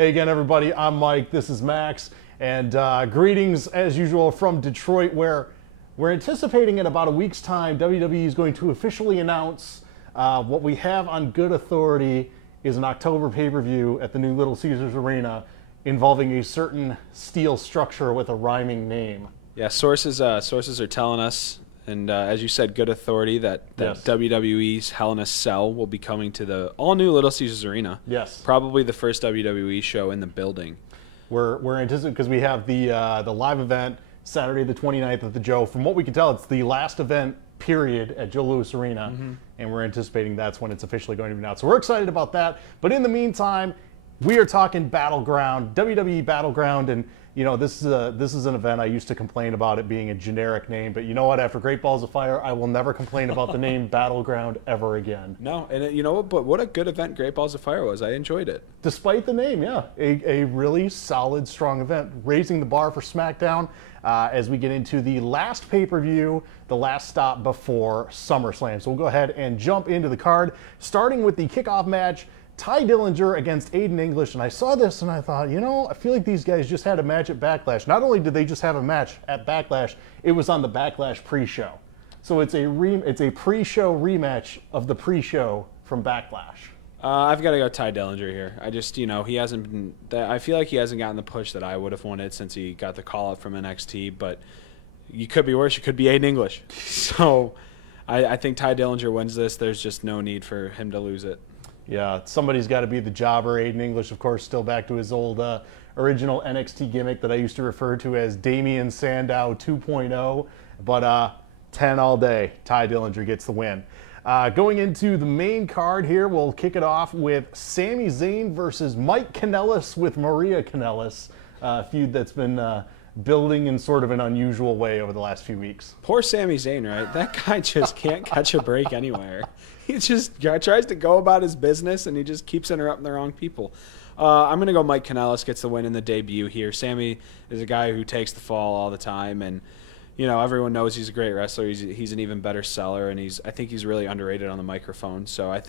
Hey again, everybody. I'm Mike. This is Max. And greetings, as usual, from Detroit, where we're anticipating in about a week's time, WWE is going to officially announce what we have on good authority is an October pay-per-view at the new Little Caesars Arena involving a certain steel structure with a rhyming name. Yeah, sources are telling us, and as you said, good authority, that Yes. WWE's Hell in a Cell will be coming to the all-new Little Caesars Arena. Yes. Probably the first WWE show in the building. We're anticipating, because we have the live event Saturday the 29th at the Joe. From what we can tell, it's the last event, period, at Joe Louis Arena, and we're anticipating that's when it's officially going to be announced. So we're excited about that. But in the meantime, we are talking Battleground, WWE Battleground, and you know, this is an event I used to complain about it being a generic name, but you know what? After Great Balls of Fire, I will never complain about the name Battleground ever again. No, and you know what? But what a good event Great Balls of Fire was. I enjoyed it. Despite the name, yeah, a really solid, strong event, raising the bar for SmackDown as we get into the last pay-per-view, the last stop before SummerSlam. So we'll go ahead and jump into the card, starting with the kickoff match. Ty Dillinger against Aiden English, and I saw this and I thought, you know, I feel like these guys just had a match at Backlash. Not only did they just have a match at Backlash, it was on the Backlash pre-show. So it's a pre-show rematch of the pre-show from Backlash. I've got to go Ty Dillinger here. I just, you know, he hasn't been. I feel like he hasn't gotten the push that I would have wanted since he got the call up from NXT. But you could be worse. You could be Aiden English. So I think Ty Dillinger wins this. There's just no need for him to lose it. Yeah, somebody's got to be the jobber. Aiden English, of course, still back to his old original NXT gimmick that I used to refer to as Damian Sandow 2.0. But 10 all day. Ty Dillinger gets the win. Going into the main card here, we'll kick it off with Sami Zayn versus Mike Kanellis with Maria Kanellis. A feud that's been building in sort of an unusual way over the last few weeks. Poor Sami Zayn, right? That guy just can't catch a break anywhere. He just tries to go about his business, and he just keeps interrupting the wrong people. I'm going to go Mike Kanellis gets the win in the debut here. Sami is a guy who takes the fall all the time, and you know, everyone knows he's a great wrestler. He's an even better seller, and I think he's really underrated on the microphone. So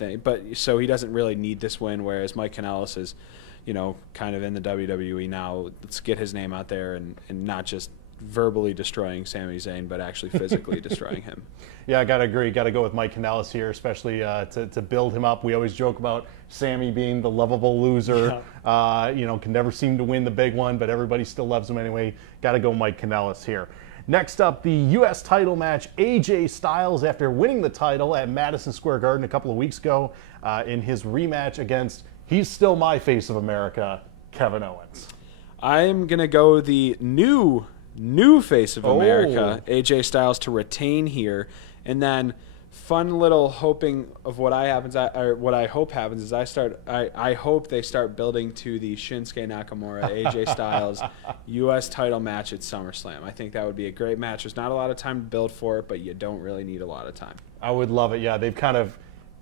so he doesn't really need this win, whereas Mike Kanellis is, you know, kind of in the WWE now. Let's get his name out there and not just verbally destroying Sami Zayn, but actually physically destroying him. Yeah, I got to agree. Got to go with Mike Kanellis here, especially to build him up. We always joke about Sami being the lovable loser. Yeah. You know, can never seem to win the big one, but everybody still loves him anyway. Got to go Mike Kanellis here. Next up, the U.S. title match. AJ Styles, after winning the title at Madison Square Garden a couple of weeks ago in his rematch against, he's still my face of America, Kevin Owens. I'm going to go the new face of America, AJ Styles, to retain here. And then fun little hoping of what I hope happens is I hope they start building to the Shinsuke Nakamura AJ Styles U.S. title match at SummerSlam. I think that would be a great match. There's not a lot of time to build for it, but you don't really need a lot of time. I would love it. Yeah, they've kind of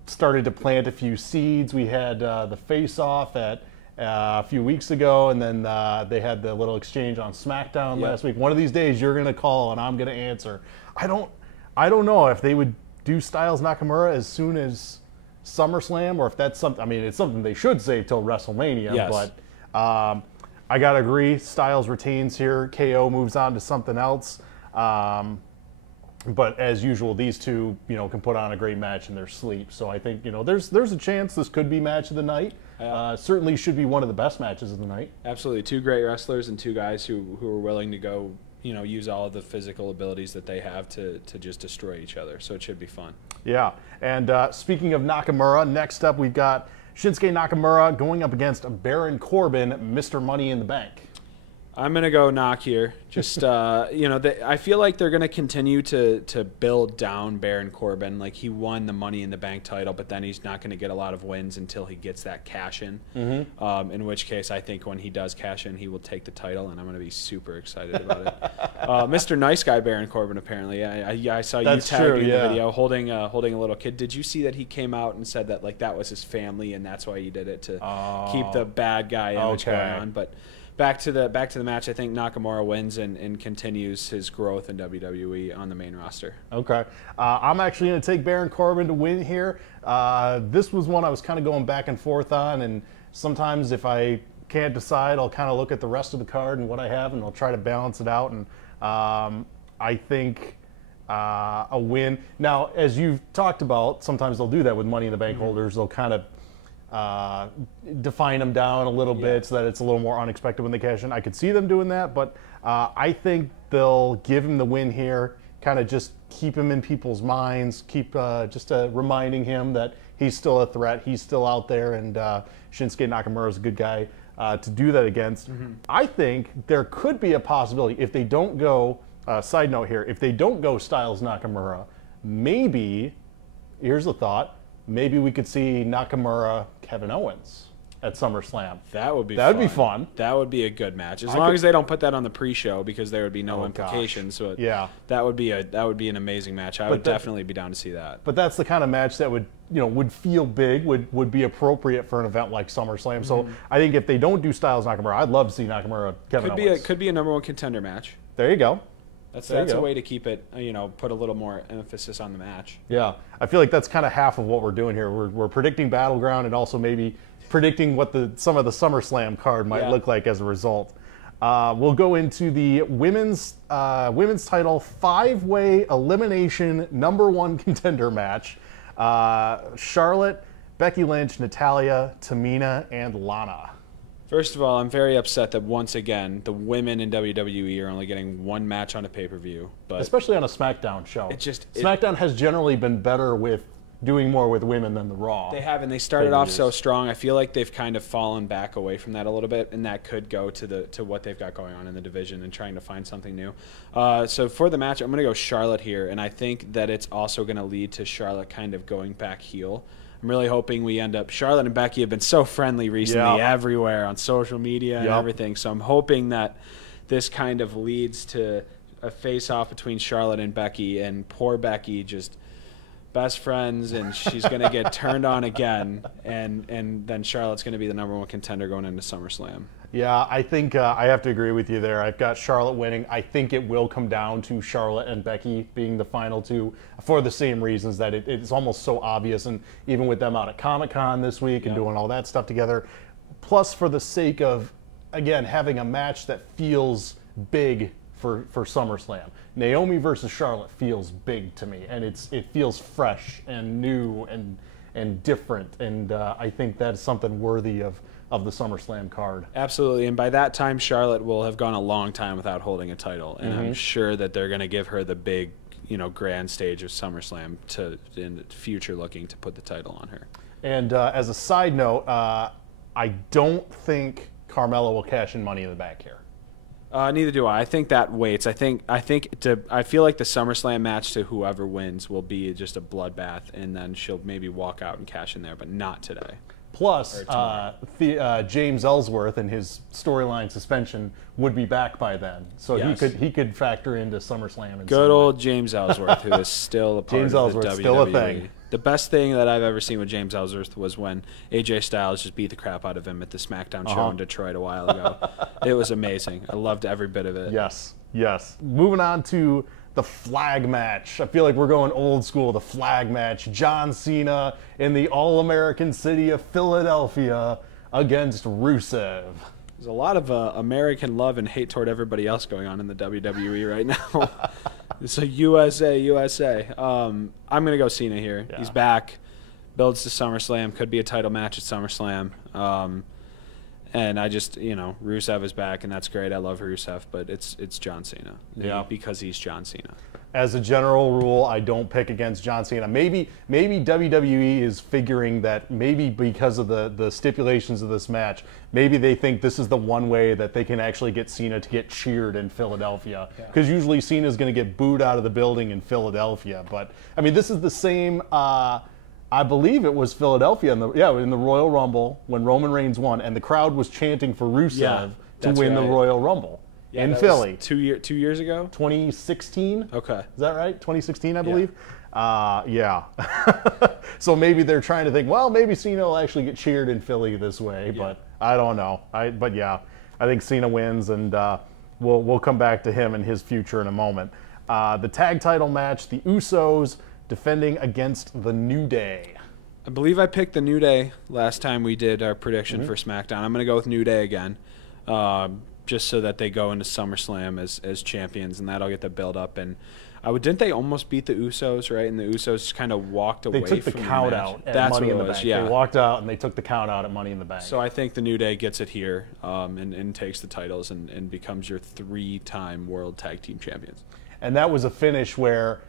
started to plant a few seeds. We had the face-off at a few weeks ago, and then they had the little exchange on SmackDown last week. One of these days, you're going to call, and I'm going to answer. I don't know if they would do Styles Nakamura as soon as SummerSlam, or if that's something. I mean, it's something they should save till WrestleMania. Yes. But I gotta agree. Styles retains here. KO moves on to something else. But as usual, these two, you know, can put on a great match in their sleep. So I think, you know, there's a chance this could be match of the night. Certainly should be one of the best matches of the night. Absolutely, two great wrestlers and two guys who are willing to go, you know, use all of the physical abilities that they have to just destroy each other. So it should be fun. Yeah, and speaking of Nakamura, next up we've got Shinsuke Nakamura going up against Baron Corbin, Mr. Money in the Bank. I'm going to go knock here. Just, you know, I feel like they're going to continue to build down Baron Corbin. Like, he won the Money in the Bank title, but then he's not going to get a lot of wins until he gets that cash in. In which case, I think when he does cash in, he will take the title, and I'm going to be super excited about it. Mr. Nice Guy Baron Corbin, apparently. I saw you tagged in the video holding a little kid. Did you see that he came out and said that, like, that was his family, and that's why he did it, to keep the bad guy image going on? But back to the match. I think Nakamura wins and continues his growth in WWE on the main roster. Okay. I'm actually going to take Baron Corbin to win here. This was one I was kind of going back and forth on, and sometimes if I can't decide, I'll kind of look at the rest of the card and what I have, and I'll try to balance it out. And I think a win. Now, as you've talked about, sometimes they'll do that with Money in the Bank holders. They'll kind of define them down a little bit so that it's a little more unexpected when they cash in. I could see them doing that, but I think they'll give him the win here, kind of just keep him in people's minds, keep just reminding him that he's still a threat, he's still out there, and Shinsuke Nakamura is a good guy to do that against. I think there could be a possibility if they don't go, side note here, if they don't go Styles Nakamura, maybe, here's a thought, maybe we could see Nakamura Kevin Owens at SummerSlam. That would be fun. That would be a good match. As long as they don't put that on the pre-show, because there would be no implications. So that would be an amazing match. I would definitely be down to see that. But that's the kind of match that would feel big, would be appropriate for an event like SummerSlam. So I think if they don't do Styles Nakamura, I'd love to see Nakamura Kevin Owens. Could be a #1 contender match. There you go. That's a way to keep it, put a little more emphasis on the match. Yeah, I feel like that's kind of half of what we're doing here. We're predicting Battleground and also maybe predicting what some of the SummerSlam card might look like as a result. We'll go into the women's title 5-way elimination #1 contender match. Charlotte, Becky Lynch, Natalya, Tamina, and Lana. First of all, I'm very upset that once again the women in WWE are only getting one match on a pay-per-view, but especially on a SmackDown show. SmackDown has generally been better with doing more with women than the Raw. They have, and they started off so strong. I feel like they've kind of fallen back away from that a little bit, and that could go to what they've got going on in the division and trying to find something new. So for the match, I'm going to go Charlotte here, and I think that it's also going to lead to Charlotte kind of going back heel. I'm really hoping we end up. Charlotte and Becky have been so friendly recently everywhere on social media and everything. So I'm hoping that this kind of leads to a face-off between Charlotte and Becky, and poor Becky just best friends, and she's going to get turned on again, and then Charlotte's going to be the #1 contender going into SummerSlam. Yeah, I think I have to agree with you there. I've got Charlotte winning. I think it will come down to Charlotte and Becky being the final two for the same reasons that it's almost so obvious, and even with them out at Comic-Con this week and doing all that stuff together, plus for the sake of, again, having a match that feels big for SummerSlam. Naomi versus Charlotte feels big to me, and it feels fresh and new and different, and I think that's something worthy of the SummerSlam card. Absolutely, and by that time, Charlotte will have gone a long time without holding a title, and I'm sure that they're going to give her the big, grand stage of SummerSlam in the future, looking to put the title on her. And as a side note, I don't think Carmella will cash in Money in the Bank here. Neither do I. I think that waits. I feel like the SummerSlam match to whoever wins will be just a bloodbath, and then she'll maybe walk out and cash in there, but not today. Plus, James Ellsworth and his storyline suspension would be back by then, so he could factor into SummerSlam. Good old James Ellsworth, who is still a part of the WWE. Still a thing. The best thing that I've ever seen with James Ellsworth was when AJ Styles just beat the crap out of him at the SmackDown show in Detroit a while ago. It was amazing. I loved every bit of it. Yes. Moving on to the flag match. I feel like we're going old school, the flag match. John Cena in the all-American city of Philadelphia against Rusev. There's a lot of American love and hate toward everybody else going on in the WWE right now. It's a USA. I'm going to go Cena here. Yeah. He's back. Builds to SummerSlam. Could be a title match at SummerSlam. And I just, Rusev is back, and that's great. I love Rusev, but it's John Cena. Yeah. Because he's John Cena. As a general rule, I don't pick against John Cena. Maybe WWE is figuring that maybe because of the stipulations of this match, maybe they think this is the one way that they can actually get Cena to get cheered in Philadelphia. Because usually Cena's going to get booed out of the building in Philadelphia. But, I mean, this is the same... I believe it was Philadelphia in the Royal Rumble when Roman Reigns won, and the crowd was chanting for Rusev to win the Royal Rumble in Philly. 2 years ago? 2016? Okay. Is that right? 2016, I believe? Yeah. So maybe they're trying to think, well, maybe Cena will actually get cheered in Philly this way, but I don't know. I think Cena wins, and we'll come back to him and his future in a moment. The tag title match, the Usos defending against the New Day. I believe I picked the New Day last time we did our prediction for SmackDown. I'm going to go with New Day again, just so that they go into SummerSlam as champions, and that'll get the build up. And didn't they almost beat the Usos, right? And the Usos kind of walked away. They took the count out at Money in the Bank. Yeah. They walked out and they took the count out at Money in the Bank. So I think the New Day gets it here and takes the titles and becomes your 3-time World Tag Team Champions. And that was a finish where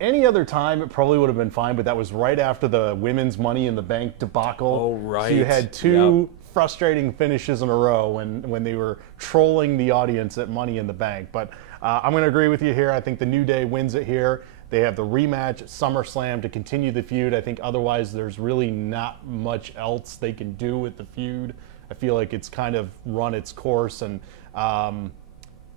any other time it probably would have been fine, but that was right after the women's Money in the Bank debacle. Oh, right. So you had two frustrating finishes in a row when they were trolling the audience at Money in the Bank. But I'm going to agree with you here. I think the New Day wins it here. They have the rematch at SummerSlam to continue the feud. I think otherwise there's really not much else they can do with the feud. I feel like it's kind of run its course, and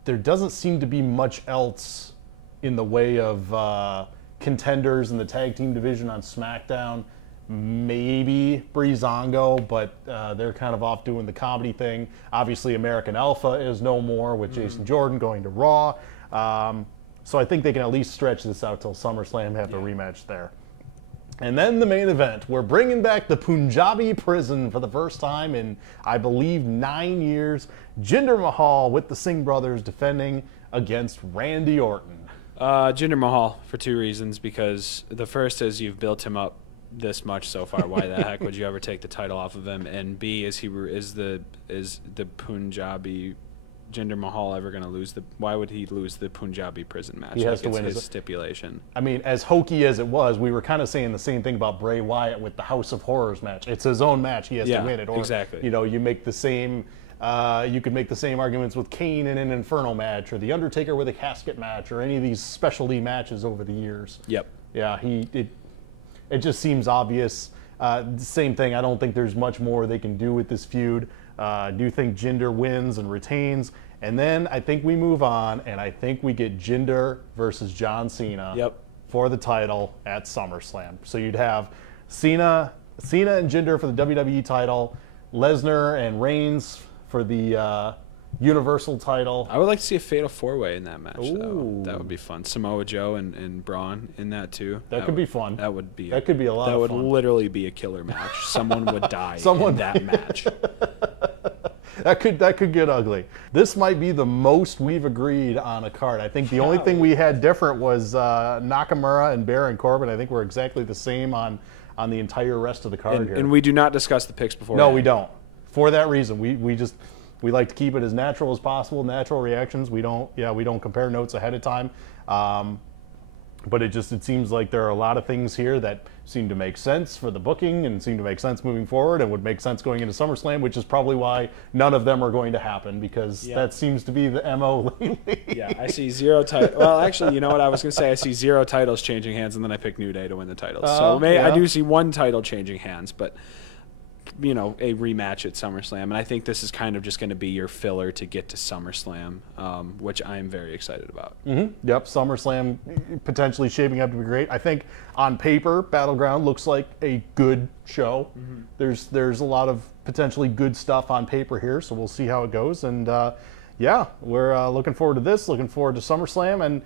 there doesn't seem to be much else in the way of contenders in the tag team division on SmackDown. Maybe Breezango, but they're kind of off doing the comedy thing. Obviously, American Alpha is no more with Jason Jordan going to Raw. So I think they can at least stretch this out till SummerSlam, have the rematch there. And then the main event. We're bringing back the Punjabi prison for the first time in, I believe, 9 years. Jinder Mahal with the Singh brothers defending against Randy Orton. Jinder Mahal for 2 reasons. Because the first is you've built him up this much so far. Why the heck would you ever take the title off of him? And B, is the Punjabi Jinder Mahal ever going to lose the? Why would he lose the Punjabi prison match? He has to win his stipulation. I mean, as hokey as it was, we were kind of saying the same thing about Bray Wyatt with the House of Horrors match. It's his own match; he has to win it. Or, exactly. You know, you make the same. You could make the same arguments with Kane in an Inferno match, or the Undertaker with a casket match, or any of these specialty matches over the years. Yep. Yeah, it just seems obvious. Same thing. I don't think there's much more they can do with this feud. I do think Jinder wins and retains. And then I think we move on, and I think we get Jinder versus John Cena for the title at SummerSlam. So you'd have Cena and Jinder for the WWE title, Lesnar and Reigns for the Universal title. I would like to see a fatal 4-way in that match, though. That would be fun. Samoa Joe and Braun in that, too. That could be fun. That would be. That could be a lot of fun. That would literally be a killer match. Someone would die in that match. That could get ugly. This might be the most we've agreed on a card. I think the only thing we had different was Nakamura and Baron Corbin. I think we're exactly the same on the entire rest of the card here. And we do not discuss the picks before. No, we don't. For that reason, we like to keep it as natural as possible, natural reactions. We don't compare notes ahead of time. But it seems like there are a lot of things here that seem to make sense for the booking and seem to make sense moving forward and would make sense going into SummerSlam, which is probably why none of them are going to happen, because that seems to be the MO lately. Yeah, I see 0 titles. Well, actually, you know what I was going to say? I see 0 titles changing hands, and then I pick New Day to win the titles. So I do see 1 title changing hands, but you know, a rematch at SummerSlam, and I think this is kind of just going to be your filler to get to SummerSlam, which I am very excited about. Yep, SummerSlam potentially shaping up to be great. I think on paper, Battleground looks like a good show. There's a lot of potentially good stuff on paper here, so we'll see how it goes. And yeah, we're looking forward to this, looking forward to SummerSlam, and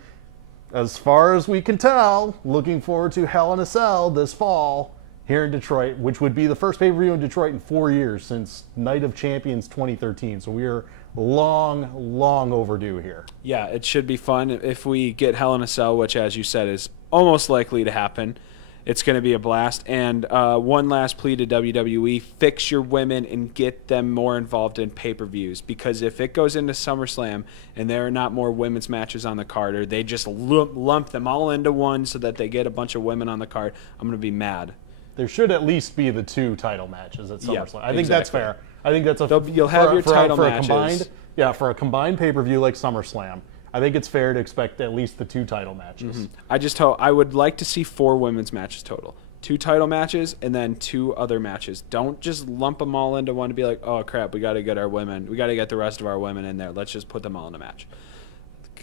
as far as we can tell, looking forward to Hell in a Cell this fall here in Detroit, which would be the first pay-per-view in Detroit in 4 years since Night of Champions 2013. So we are long, long overdue here. Yeah, it should be fun. If we get Hell in a Cell, which, as you said, is almost likely to happen, it's going to be a blast. And one last plea to WWE, fix your women and get them more involved in pay-per-views. Because if it goes into SummerSlam and there are not more women's matches on the card, or they just lump them all into one so that they get a bunch of women on the card, I'm going to be mad. There should at least be the 2 title matches at SummerSlam. I think that's fair. I think that's you'll have your title matches. For a combined pay-per-view like SummerSlam, I think it's fair to expect at least the 2 title matches. I just hope I would like to see 4 women's matches total. 2 title matches and then 2 other matches. Don't just lump them all into one to be like, oh crap, we got to get our women. We got to get the rest of our women in there. Let's just put them all in a match.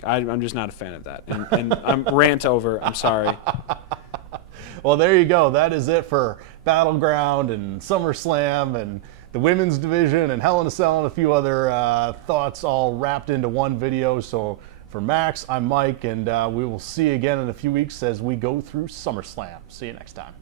I'm just not a fan of that. And I'm rant over. I'm sorry. Well, there you go. That is it for Battleground and SummerSlam and the women's division and Hell in a Cell and a few other thoughts all wrapped into one video. So for Max, I'm Mike, and we will see you again in a few weeks as we go through SummerSlam. See you next time.